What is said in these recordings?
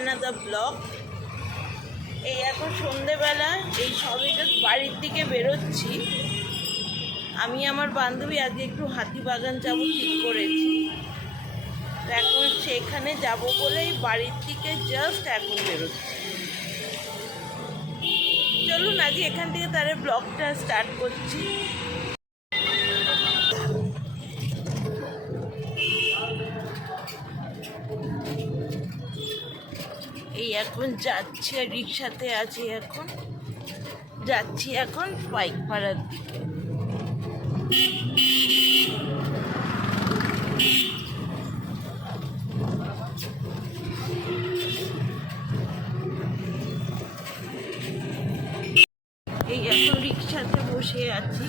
Another blog. এই এখন সন্ধেবেলা এই সবই জাস্ট বাড়ির দিকে বেরোচ্ছি। আমি আমার বান্ধবী আজকে একটু হাতিবাগান যাবো ঠিক করেছি। তো এখন সেখানে যাব বলেই বাড়ির দিকে জাস্ট এখন বেরোচ্ছি। চলুন আজকে এখান থেকে তার ব্লগটা স্টার্ট করছি। এই এখন যাচ্ছি, রিক্সাতে আছি, এখন যাচ্ছি এখন বাইক পাড়ার দিকে। এই এখন রিক্সাতে বসে আছি,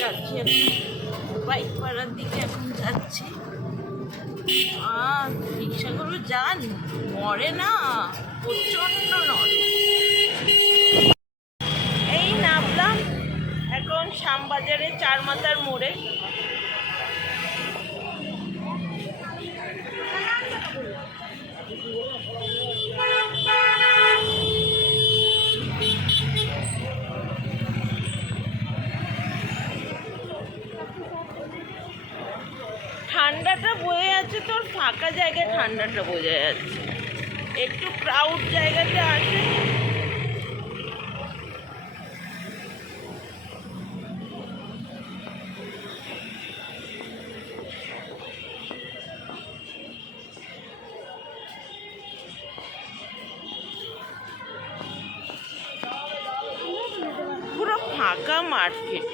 যাচ্ছি এখন বাইক পাড়ার দিকে এখন যাচ্ছি। রিক্সাগুলো যান নড়ে না, প্রচণ্ড নড়ে। এই নামলাম এখন শ্যামবাজারে চারমাথার মোড়ে। ঠান্ডাটা বয়ে যাচ্ছে, তোর ফাঁকা জায়গায় ঠান্ডাটা বোঝা যাচ্ছে, একটু ক্রাউড জায়গাতে আছে। পুরো ফাঁকা মার্কেট।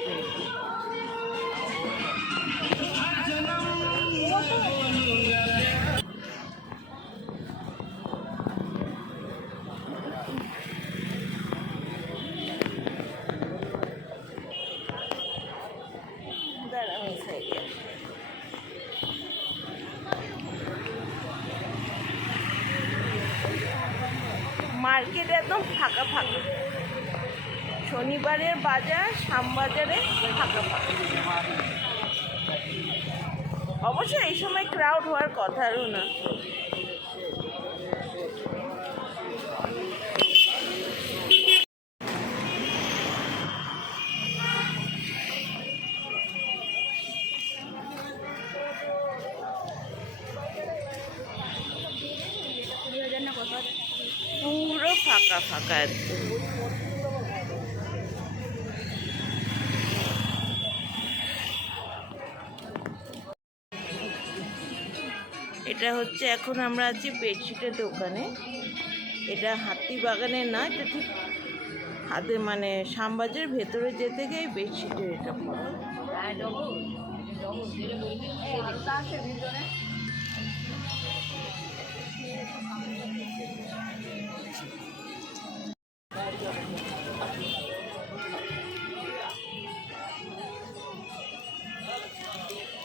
মার্কেট একদম ফাঁকা ফাঁকা, শনিবারের বাজার শ্যামবাজারে ফাঁকা ফাঁকা। অবশ্য এই সময় ক্রাউড হওয়ার কথাও না। পুরো ফাঁকা ফাঁকা একদম। এটা হচ্ছে এখন আমরা আছি বেডশিটের দোকানে। এটা হাতিবাগানের না, এটা ঠিক হাতে মানে শ্যামবাজারের ভেতরে যেতে গিয়ে বেডশিটের এটা পড়ে।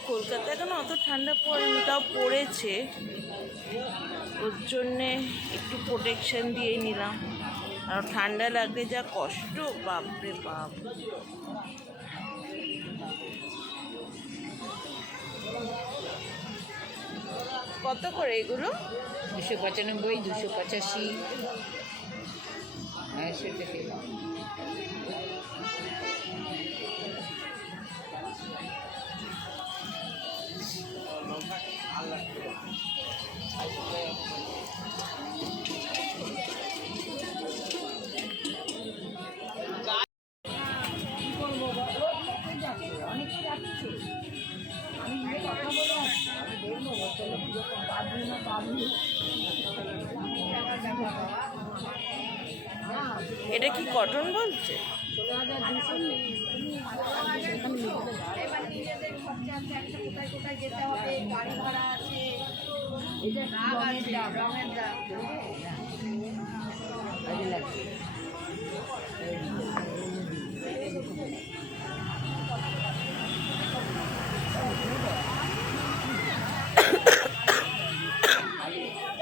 কলকাতায় এখন অত ঠান্ডা পড়েনি, তাও পড়েছে, ওর জন্যে একটু প্রোটেকশন দিয়েই নিলাম। আর ঠান্ডা লাগলে যা কষ্ট, বাপরে বাপ। কত করে এগুলো? 295, 285, 250 টাকা। এটা কি কটন বলছে?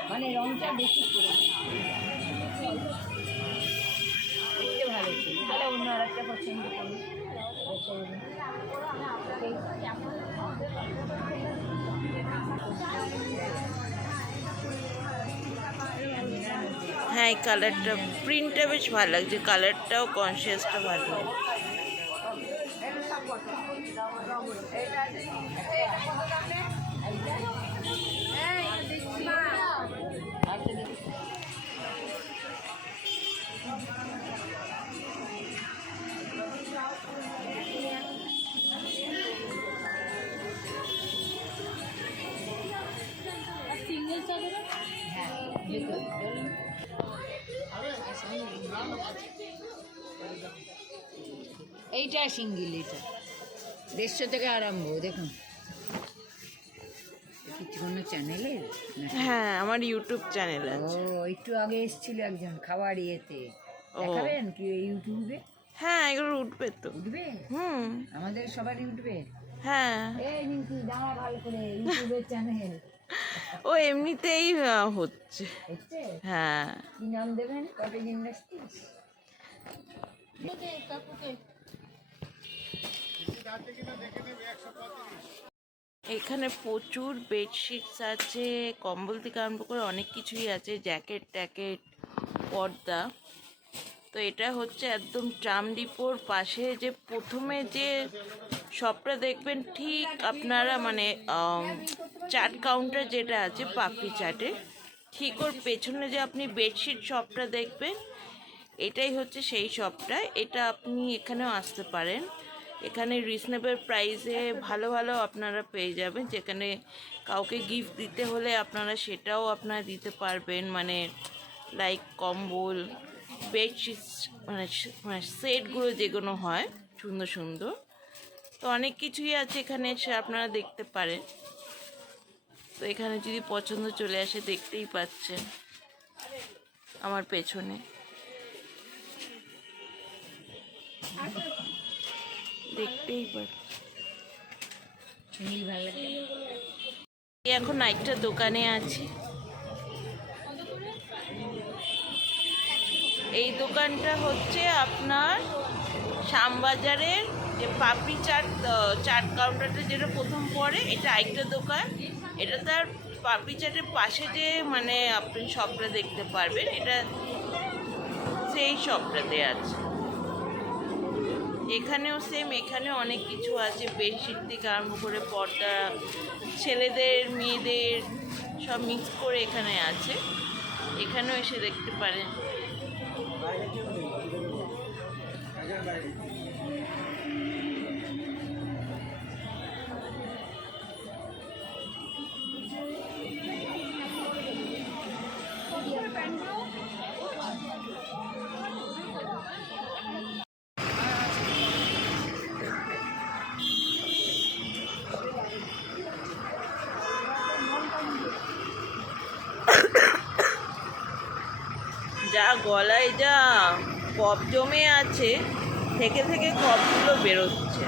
মানে রংটা বেশি দেখতে ভালো ছিল, তাহলে অন্য আর একটা পছন্দ করি। হ্যাঁ এই কালারটা প্রিন্টটা বেশ ভালো লাগছে, কালারটাও কনসিয়াসটা ভালো। এইটা সিঙ্গেল, এটা 150 থেকে আরম্ভ। দেখুন কিছু কোনো চ্যানেলে? হ্যাঁ আমার ইউটিউব চ্যানেল ও আছে। একটু আগে এসেছিল একজন খাবার ইয়েতে, ও। দেখাবেন কি ইউটিউবে? হ্যাঁ এগুলো উঠবে তো। উঠবে? হুম। আমাদের সবারই উঠবে? হ্যাঁ এই নিমকি জামা ভালো করে ইউটিউবের চ্যানেল ও এমনিতেই হচ্ছে। হচ্ছে? হ্যাঁ কি নাম দেবেন? কবে ইন্ডাস্ট্রিজ? এখানে প্রচুর বেডশিটস আছে, কম্বল থেকে আরম্ভ করে অনেক কিছুই আছে, জ্যাকেট ট্যাকেট, পর্দা। তো এটা হচ্ছে একদম ট্রাম ডিপোর পাশে যে প্রথমে যে শপটা দেখবেন, ঠিক আপনারা মানে চাট কাউন্টার যেটা আছে পাপড়ি চাটে, ঠিক ওর পেছনে যে আপনি বেডশিট শপটা দেখবেন, এটাই হচ্ছে সেই শপটা। এটা আপনি এখানেও আসতে পারেন, এখানে রিজনেবল প্রাইসে ভালো ভালো আপনারা পেয়ে যাবেন, যেখানে কাউকে গিফট দিতে হলে আপনারা সেটাও আপনারা দিতে পারবেন, মানে লাইক কম্বল, বেডশিট, মানে সেটগুলো যেগুলো হয় সুন্দর সুন্দর। তো অনেক কিছুই আছে এখানে, এসে আপনারা দেখতে পারেন। তো এখানে যদি পছন্দ চলে আসে, দেখতেই পাচ্ছেন আমার পেছনে, দেখতেই পাচ্ছেন। এখন একটা দোকানে আছি, এই দোকানটা হচ্ছে আপনার শ্যামবাজারের যে পাপড়ি চাট চাট কাউন্টারটা যেটা প্রথম পড়ে, এটা আরেকটা দোকান। এটা তার পাপড়ি চাটের পাশে যে মানে আপনি শপটা দেখতে পারবেন, এটা সেই শপটাতে আছে। এখানেও সেম, এখানেও অনেক কিছু আছে, বেডশিট থেকে আরম্ভ করে পর্দা, ছেলেদের মেয়েদের সব মিক্স করে এখানে আছে, এখানেও এসে দেখতে পারেন। যা গলায় যা কফ জমে আছে, থেকে থেকে কফগুলো বেরোচ্ছে।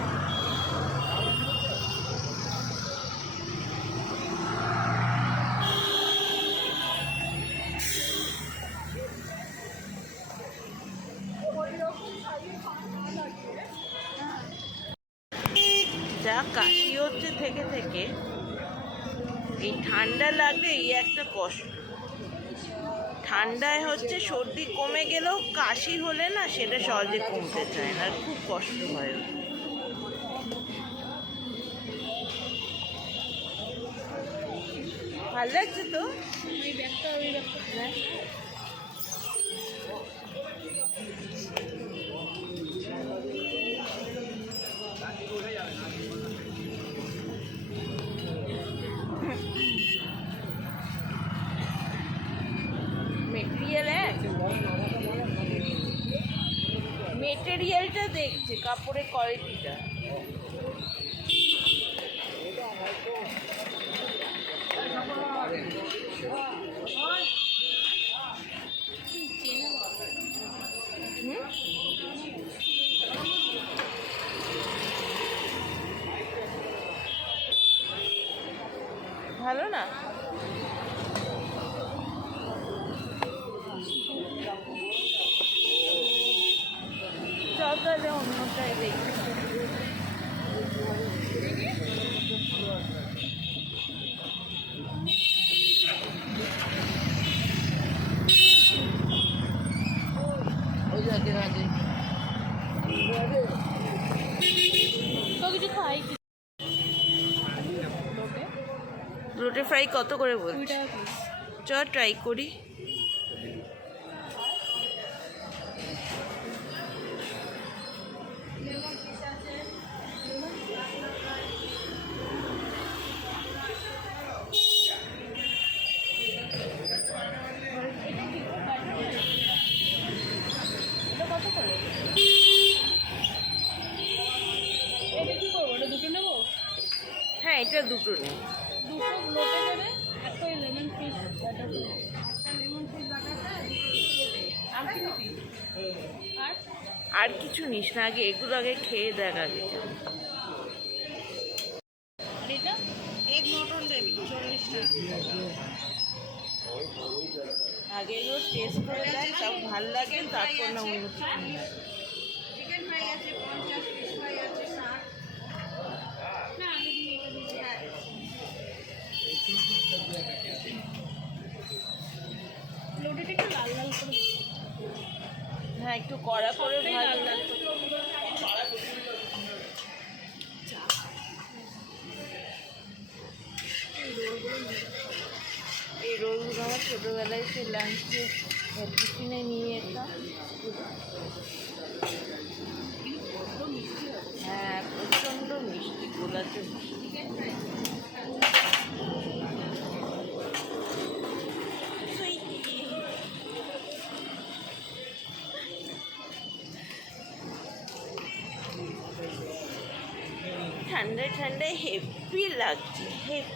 যা কাশি হচ্ছে থেকে থেকে, এই ঠান্ডা লাগলে এই একটা কষ্ট। ঠান্ডায় হচ্ছে সর্দি কমে গেলেও কাশি হলে না সেটা সহজে কমতে চায় না, খুব কষ্ট হয়। ভালো লাগছে তো মেটেরিয়ালটা দেখছে, কাপড়ের কোয়ালিটিটা। ভালো না? চল তাহলে অন্যটাই দেখি। লোটে ফ্রাই কত করে 2 বলছি? টাকা পিস। চ ট্রাই করি। এটা কত করে? এটা কি করবো? এটা দুটো নেবো? হ্যাঁ, এটা দুটো নেই। দুটো লোটে নেবে, একটা লেমন ফিশ বাটার দেবে। একটা লেমন ফিশ বাটারটা, আর কি নিবি? আর আর কিছু নিস না, আগে এগুলো আগে খেয়ে দেখ আগে। আর এটা এক মটন দেবি 40 টাকা। আগে এগুলো টেস্ট করে দেয়, সব ভালো লাগে, তারপর না অন্য কিছু নিস। চিকেন ফ্রাই আছে 50, ফিশ ফ্রাই আছে 60। না আগে দিন এটা দিচ্ছি। লোটেটা একটু লাল লাল করে, হ্যাঁ, একটু কড়া করে সবটাই ভালো লাল লাল লাগে। করে। এই রোলগুলো আমার ছোটোবেলায় সে লাঞ্চে টিফিনে নিয়ে যেতাম। হ্যাঁ, প্রচণ্ড মিষ্টি, গোলাতে মিষ্টি। ঠান্ডায় ঠান্ডায় হেভি লাগছে, হেভি।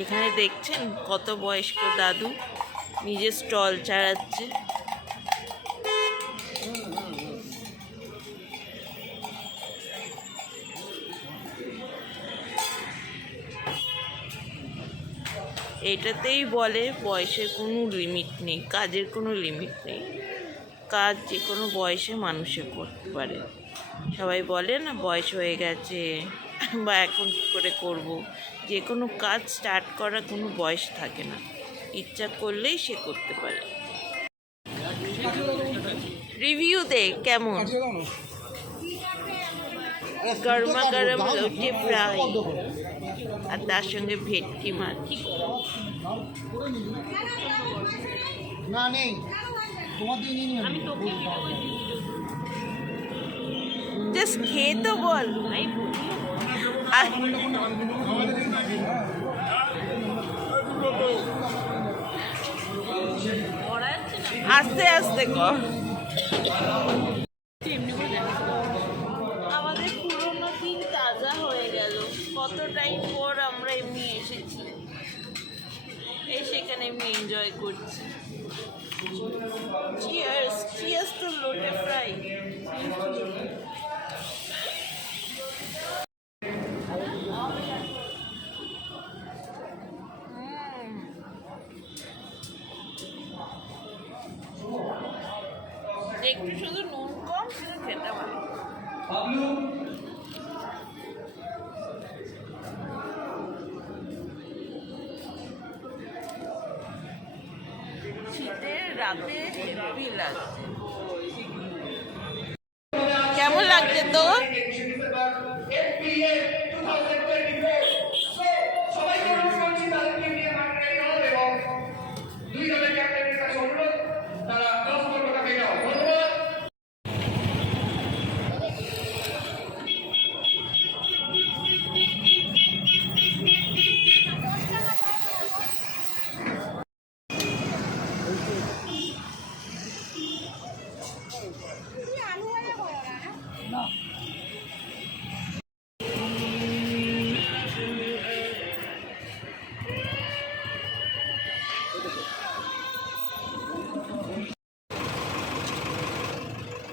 এখানে দেখছেন কত বয়স্ক দাদু নিজের স্টল চালাচ্ছে। এটাতেই বলে বয়সের কোনো লিমিট নেই, কাজের কোনো লিমিট নেই, কাজ যে কোনো বয়সে মানুষে করতে পারে। সবাই বলে না বয়স হয়ে গেছে বা এখন কী করে করব, যে কোনো কাজ স্টার্ট করার কোনো বয়স থাকে না, ইচ্ছা করলেই সে করতে পারে। রিভিউ দে কেমন? গরমা গরম লোটে ফ্রাই আর তার সঙ্গে ভেটকি মাছ। না নেই, তোমার দিয়ে নিয়ে আমি তোকে জাস্ট খেয়ে তো বল। আর পড়া যাচ্ছে না, আস্তে আস্তে কর। এমনি করে দেখ। আমাদের পুরোনো দিন তাজা হয়ে গেল, কত টাইম পর আমরা এমনি এসেছি, সেখানে এমনি এনজয় করছি। চিয়ার্স, চিয়ার্স টু লোটে ফ্রাই। একটু শুধু নুন কম, শুধু খেতে ভালো। শীতের রাতে হেভি লাগছে। কেমন লাগছে তো?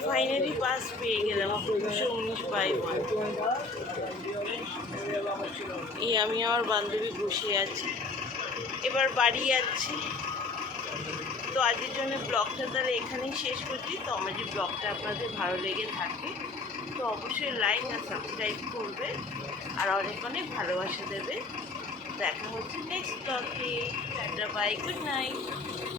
ফাইনালি পাস পেয়ে গেলাম, 219 বাই 1। এই আমি আমার বান্ধবী বসে আছি, এবার বাড়ি যাচ্ছি। তো আজকের জন্য ব্লগটা তাহলে এখানেই শেষ করছি। তো আমার যে ব্লগটা আপনাদের ভালো লেগে থাকে তো অবশ্যই লাইক আর সাবস্ক্রাইব করবে, আর অনেক অনেক ভালোবাসা দেবে। দেখা হচ্ছে নেক্সট ব্লগে। Tata, bye, good night.